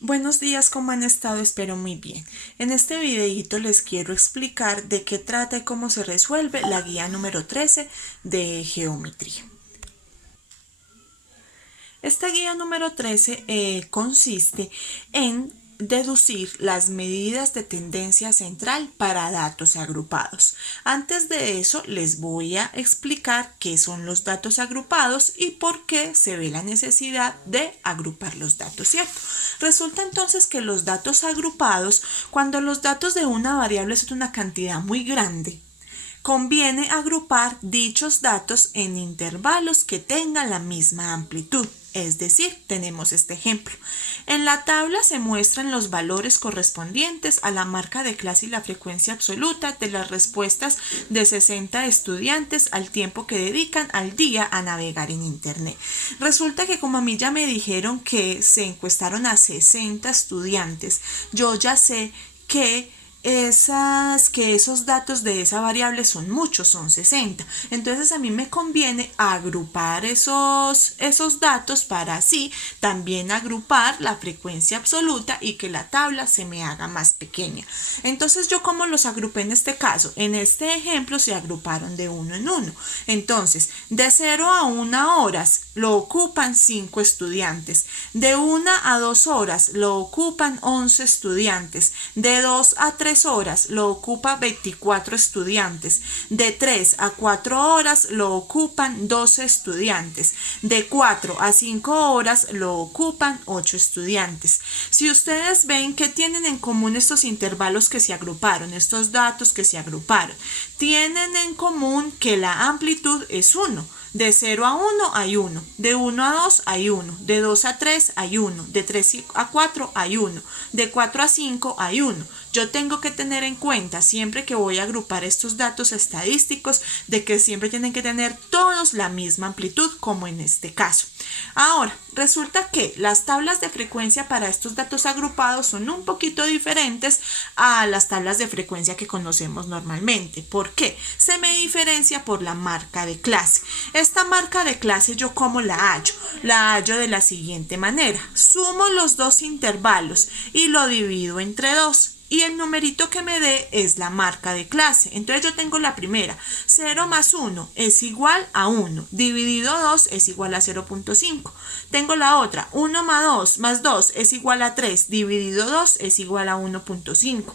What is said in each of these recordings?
Buenos días, ¿cómo han estado? Espero muy bien. En este videito les quiero explicar de qué trata y cómo se resuelve la guía número 13 de geometría. Esta guía número 13 consiste en deducir las medidas de tendencia central para datos agrupados. Antes de eso les voy a explicar qué son los datos agrupados y por qué se ve la necesidad de agrupar los datos, ¿cierto? Resulta entonces que los datos agrupados, cuando los datos de una variable son una cantidad muy grande, conviene agrupar dichos datos en intervalos que tengan la misma amplitud. Es decir, tenemos este ejemplo. En la tabla se muestran los valores correspondientes a la marca de clase y la frecuencia absoluta de las respuestas de 60 estudiantes al tiempo que dedican al día a navegar en Internet. Resulta que como a mí ya me dijeron que se encuestaron a 60 estudiantes, yo ya sé que esos datos de esa variable son muchos, son 60. Entonces a mí me conviene agrupar esos datos para así también agrupar la frecuencia absoluta y que la tabla se me haga más pequeña. Entonces yo cómo los agrupé en este caso. En este ejemplo se agruparon de uno en uno. Entonces de 0 a 1 horas lo ocupan 5 estudiantes. De 1 a 2 horas lo ocupan 11 estudiantes. De 2 a 3 horas lo ocupa 24 estudiantes. De 3 a 4 horas lo ocupan 12 estudiantes. De 4 a 5 horas lo ocupan 8 estudiantes. Si ustedes ven que tienen en común estos intervalos que se agruparon, estos datos que se agruparon, tienen en común que la amplitud es 1. De 0 a 1 hay 1, de 1 a 2 hay 1, de 2 a 3 hay 1, de 3 a 4 hay 1, de 4 a 5 hay 1. Yo tengo que tener en cuenta siempre que voy a agrupar estos datos estadísticos de que siempre tienen que tener todos la misma amplitud como en este caso. Ahora, resulta que las tablas de frecuencia para estos datos agrupados son un poquito diferentes a las tablas de frecuencia que conocemos normalmente. ¿Por qué? Se me diferencia por la marca de clase. Esta marca de clase yo ¿cómo la hallo? La hallo de la siguiente manera. Sumo los dos intervalos y lo divido entre 2. Y el numerito que me dé es la marca de clase. Entonces yo tengo la primera. 0 más 1 es igual a 1. Dividido 2 es igual a 0.5. Tengo la otra. 1 más 2 es igual a 3. Dividido 2 es igual a 1.5.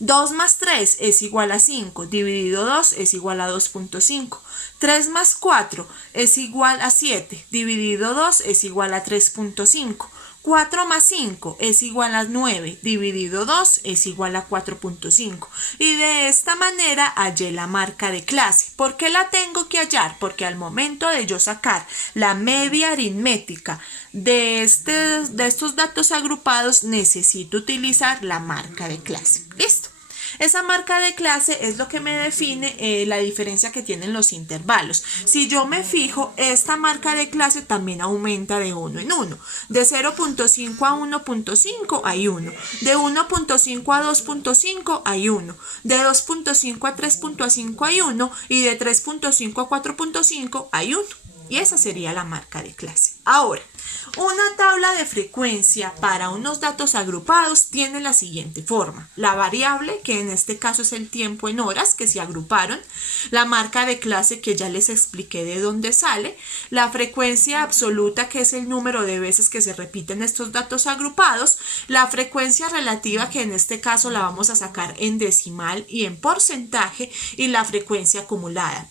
2 más 3 es igual a 5, dividido 2 es igual a 2.5. 3 más 4 es igual a 7, dividido 2 es igual a 3.5. 4 más 5 es igual a 9, dividido 2 es igual a 4.5. Y de esta manera hallé la marca de clase. ¿Por qué la tengo que hallar? Porque al momento de yo sacar la media aritmética de estos datos agrupados necesito utilizar la marca de clase. ¿Listo? Esa marca de clase es lo que me define la diferencia que tienen los intervalos. Si yo me fijo, esta marca de clase también aumenta de 1 en 1. De 0.5 a 1.5 hay 1. De 1.5 a 2.5 hay 1. De 2.5 a 3.5 hay 1. Y de 3.5 a 4.5 hay 1. Y esa sería la marca de clase. Ahora, una tabla de frecuencia para unos datos agrupados tiene la siguiente forma. La variable, que en este caso es el tiempo en horas que se agruparon, la marca de clase que ya les expliqué de dónde sale, la frecuencia absoluta, que es el número de veces que se repiten estos datos agrupados, la frecuencia relativa, que en este caso la vamos a sacar en decimal y en porcentaje, y la frecuencia acumulada.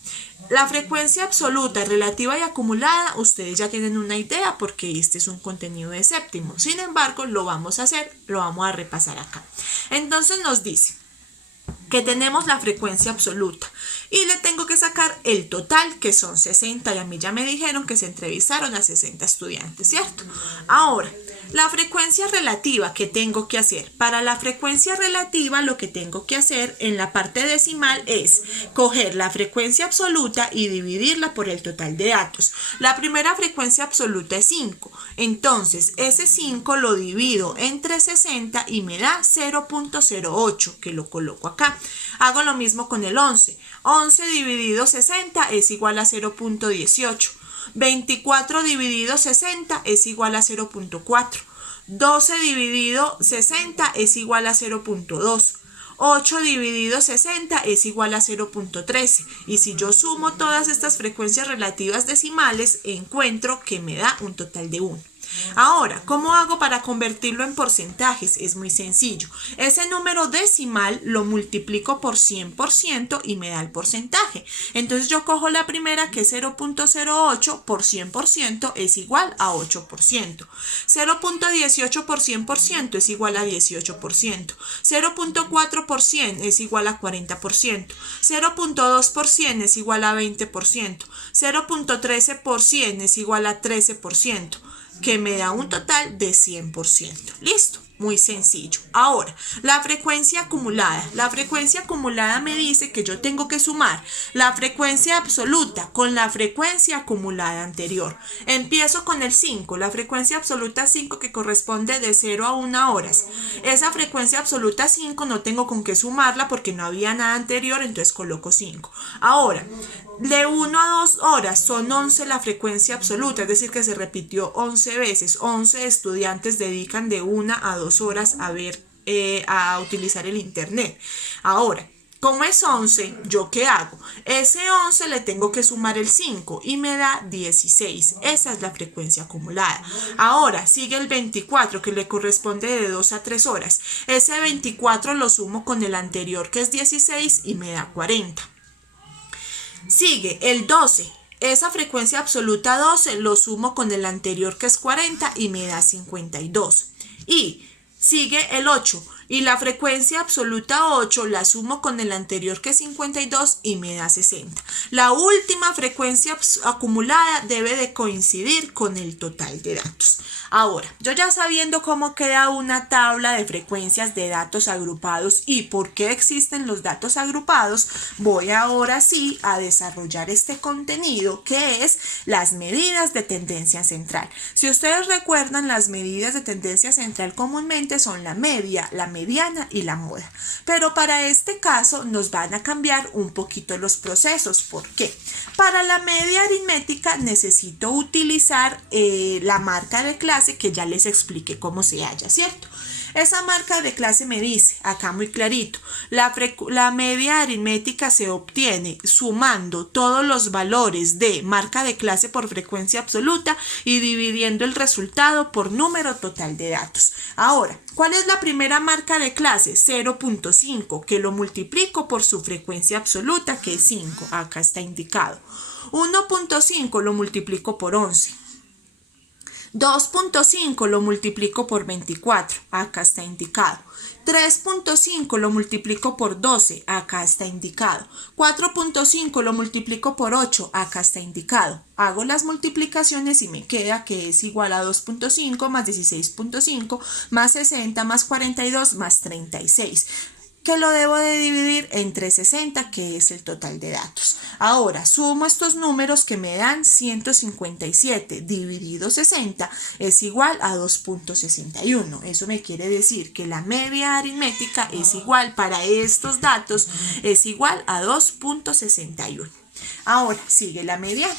La frecuencia absoluta, relativa y acumulada, ustedes ya tienen una idea porque este es un contenido de séptimo. Sin embargo, lo vamos a repasar acá. Entonces nos dice que tenemos la frecuencia absoluta y le tengo que sacar el total, que son 60, y a mí ya me dijeron que se entrevistaron a 60 estudiantes, ¿cierto? Ahora, la frecuencia relativa que tengo que hacer. Para la frecuencia relativa lo que tengo que hacer en la parte decimal es coger la frecuencia absoluta y dividirla por el total de datos. La primera frecuencia absoluta es 5. Entonces ese 5 lo divido entre 60 y me da 0.08, que lo coloco acá. Hago lo mismo con el 11. 11 dividido 60 es igual a 0.18. 24 dividido 60 es igual a 0.4. 12 dividido 60 es igual a 0.2. 8 dividido 60 es igual a 0.13. Y si yo sumo todas estas frecuencias relativas decimales, encuentro que me da un total de 1. Ahora, ¿cómo hago para convertirlo en porcentajes? Es muy sencillo. Ese número decimal lo multiplico por 100% y me da el porcentaje. Entonces yo cojo la primera, que es 0.08 por 100% es igual a 8%. 0.18 por 100% es igual a 18%. 0.4 por 100 es igual a 40%. 0.2 por 100 es igual a 20%. 0.13 por 100 es igual a 13%. Que me da un total de 100%. ¿Listo? Muy sencillo. Ahora, la frecuencia acumulada. La frecuencia acumulada me dice que yo tengo que sumar la frecuencia absoluta con la frecuencia acumulada anterior. Empiezo con el 5. La frecuencia absoluta 5 que corresponde de 0 a 1 horas. Esa frecuencia absoluta 5 no tengo con qué sumarla porque no había nada anterior, entonces coloco 5. Ahora, de 1 a 2 horas son 11 la frecuencia absoluta, es decir, que se repitió 11 veces. 11 estudiantes dedican de 1 a 2 horas a utilizar el internet. Ahora, como es 11, ¿yo qué hago? Ese 11 le tengo que sumar el 5 y me da 16. Esa es la frecuencia acumulada. Ahora sigue el 24 que le corresponde de 2 a 3 horas. Ese 24 lo sumo con el anterior que es 16 y me da 40. Sigue el 12. Esa frecuencia absoluta 12 lo sumo con el anterior que es 40 y me da 52. Y sigue el 8 y la frecuencia absoluta 8 la sumo con el anterior que es 52 y me da 60. La última frecuencia acumulada debe de coincidir con el total de datos. Ahora, yo ya sabiendo cómo queda una tabla de frecuencias de datos agrupados y por qué existen los datos agrupados, voy ahora sí a desarrollar este contenido que es las medidas de tendencia central. Si ustedes recuerdan, las medidas de tendencia central comúnmente son la media, la mediana y la moda. Pero para este caso nos van a cambiar un poquito los procesos. ¿Por qué? Para la media aritmética necesito utilizar la marca de clase que ya les expliqué cómo se halla, ¿cierto? Esa marca de clase me dice, acá muy clarito, la media aritmética se obtiene sumando todos los valores de marca de clase por frecuencia absoluta y dividiendo el resultado por número total de datos. Ahora, ¿cuál es la primera marca de clase? 0.5, que lo multiplico por su frecuencia absoluta, que es 5, acá está indicado. 1.5 lo multiplico por 11. 2.5 lo multiplico por 24, acá está indicado. 3.5 lo multiplico por 12, acá está indicado. 4.5 lo multiplico por 8, acá está indicado. Hago las multiplicaciones y me queda que es igual a 2.5 más 16.5 más 60 más 42 más 36. Que lo debo de dividir entre 60, que es el total de datos. Ahora sumo estos números que me dan 157 dividido 60 es igual a 2.61. Eso me quiere decir que la media aritmética es igual para estos datos, es igual a 2.61. Ahora sigue la mediana.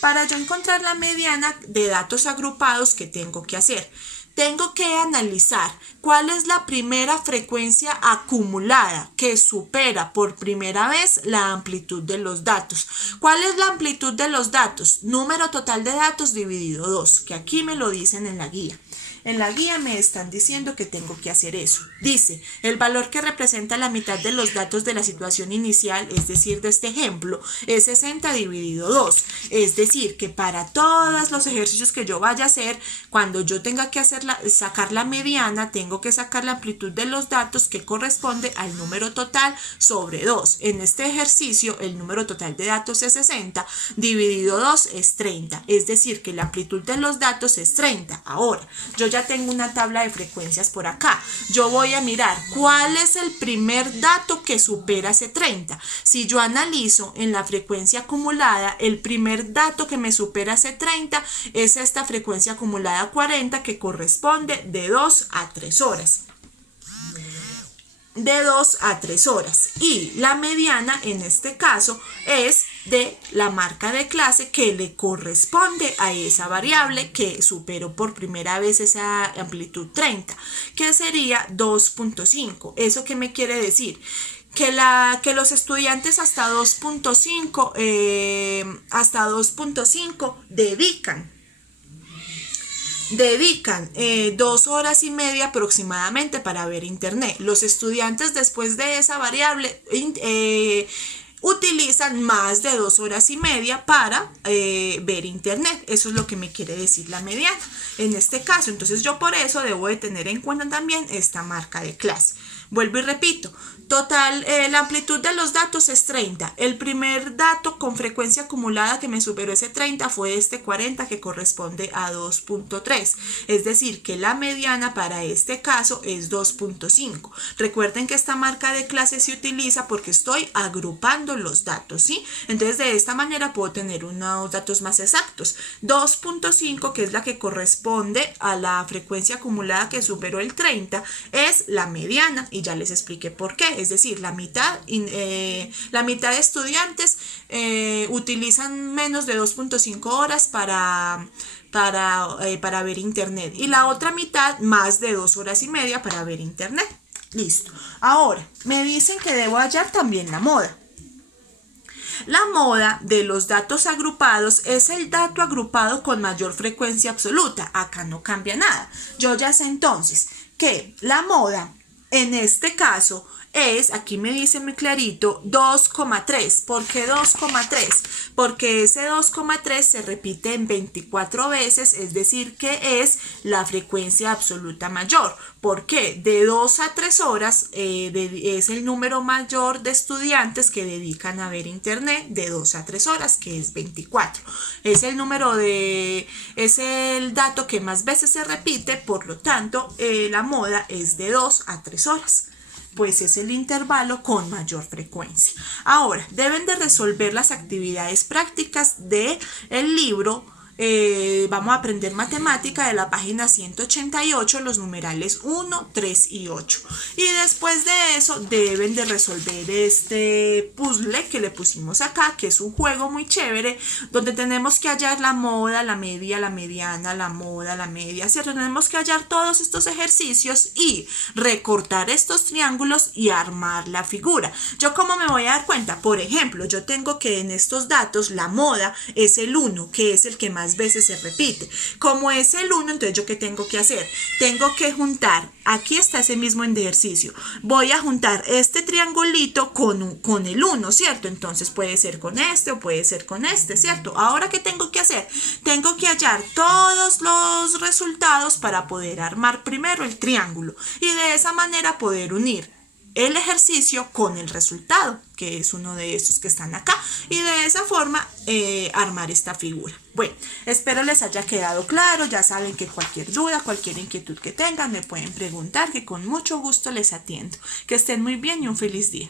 Para yo encontrar la mediana de datos agrupados, ¿qué tengo que hacer? Tengo que analizar cuál es la primera frecuencia acumulada que supera por primera vez la amplitud de los datos. ¿Cuál es la amplitud de los datos? Número total de datos dividido 2, que aquí me lo dicen en la guía. En la guía me están diciendo que tengo que hacer eso. Dice, el valor que representa la mitad de los datos de la situación inicial, es decir, de este ejemplo, es 60 dividido 2. Es decir, que para todos los ejercicios que yo vaya a hacer, cuando yo tenga que sacar la mediana, tengo que sacar la amplitud de los datos que corresponde al número total sobre 2. En este ejercicio, el número total de datos es 60, dividido 2 es 30. Es decir, que la amplitud de los datos es 30. Ahora, yo ya tengo una tabla de frecuencias por acá. Yo voy a mirar cuál es el primer dato que supera ese 30. Si yo analizo en la frecuencia acumulada, el primer dato que me supera ese 30 es esta frecuencia acumulada 40, que corresponde de 2 a 3 horas. De 2 a 3 horas. Y la mediana en este caso es de la marca de clase que le corresponde a esa variable que superó por primera vez esa amplitud 30, que sería 2.5. ¿Eso qué me quiere decir? Que los estudiantes hasta 2.5 dedican 2 horas y media aproximadamente para ver internet. Los estudiantes después de esa variable utilizan más de 2 horas y media para ver internet. Eso es lo que me quiere decir la mediana en este caso. Entonces yo por eso debo de tener en cuenta también esta marca de clase. Vuelvo y repito, total, la amplitud de los datos es 30. El primer dato con frecuencia acumulada que me superó ese 30 fue este 40, que corresponde a 2.3. Es decir, que la mediana para este caso es 2.5. Recuerden que esta marca de clase se utiliza porque estoy agrupando los datos, ¿sí? Entonces de esta manera puedo tener unos datos más exactos. 2.5, que es la que corresponde a la frecuencia acumulada que superó el 30, es la mediana, y ya les expliqué por qué. Es decir, la mitad de estudiantes utilizan menos de 2.5 horas para ver internet, y la otra mitad más de 2 horas y media para ver internet. Listo. Ahora, me dicen que debo hallar también la moda. La moda de los datos agrupados es el dato agrupado con mayor frecuencia absoluta. Acá no cambia nada. Yo ya sé entonces que la moda en este caso es, aquí me dice muy clarito, 2,3. ¿Por qué 2,3? Porque ese 2,3 se repite en 24 veces, es decir, que es la frecuencia absoluta mayor. ¿Por qué? De 2 a 3 horas es el número mayor de estudiantes que dedican a ver internet, de 2 a 3 horas, que es 24. Es el dato que más veces se repite, por lo tanto, la moda es de 2 a 3 horas. Pues es el intervalo con mayor frecuencia. Ahora, deben de resolver las actividades prácticas del libro. Vamos a aprender matemática de la página 188, los numerales 1, 3 y 8. Y después de eso deben de resolver este puzzle que le pusimos acá, que es un juego muy chévere, donde tenemos que hallar la moda, la media, la mediana, la moda, la media, ¿cierto? Tenemos que hallar todos estos ejercicios y recortar estos triángulos y armar la figura. ¿Yo cómo me voy a dar cuenta? Por ejemplo, yo tengo que en estos datos la moda es el 1, que es el que más veces se repite. Como es el 1, entonces yo ¿qué tengo que hacer? Tengo que juntar, aquí está ese mismo ejercicio, voy a juntar este triangulito con el 1, ¿cierto? Entonces puede ser con este o puede ser con este, ¿cierto? Ahora ¿qué tengo que hacer? Tengo que hallar todos los resultados para poder armar primero el triángulo y de esa manera poder unir el ejercicio con el resultado, que es uno de estos que están acá, y de esa forma armar esta figura. Bueno, espero les haya quedado claro. Ya saben que cualquier duda, cualquier inquietud que tengan me pueden preguntar, que con mucho gusto les atiendo. Que estén muy bien y un feliz día.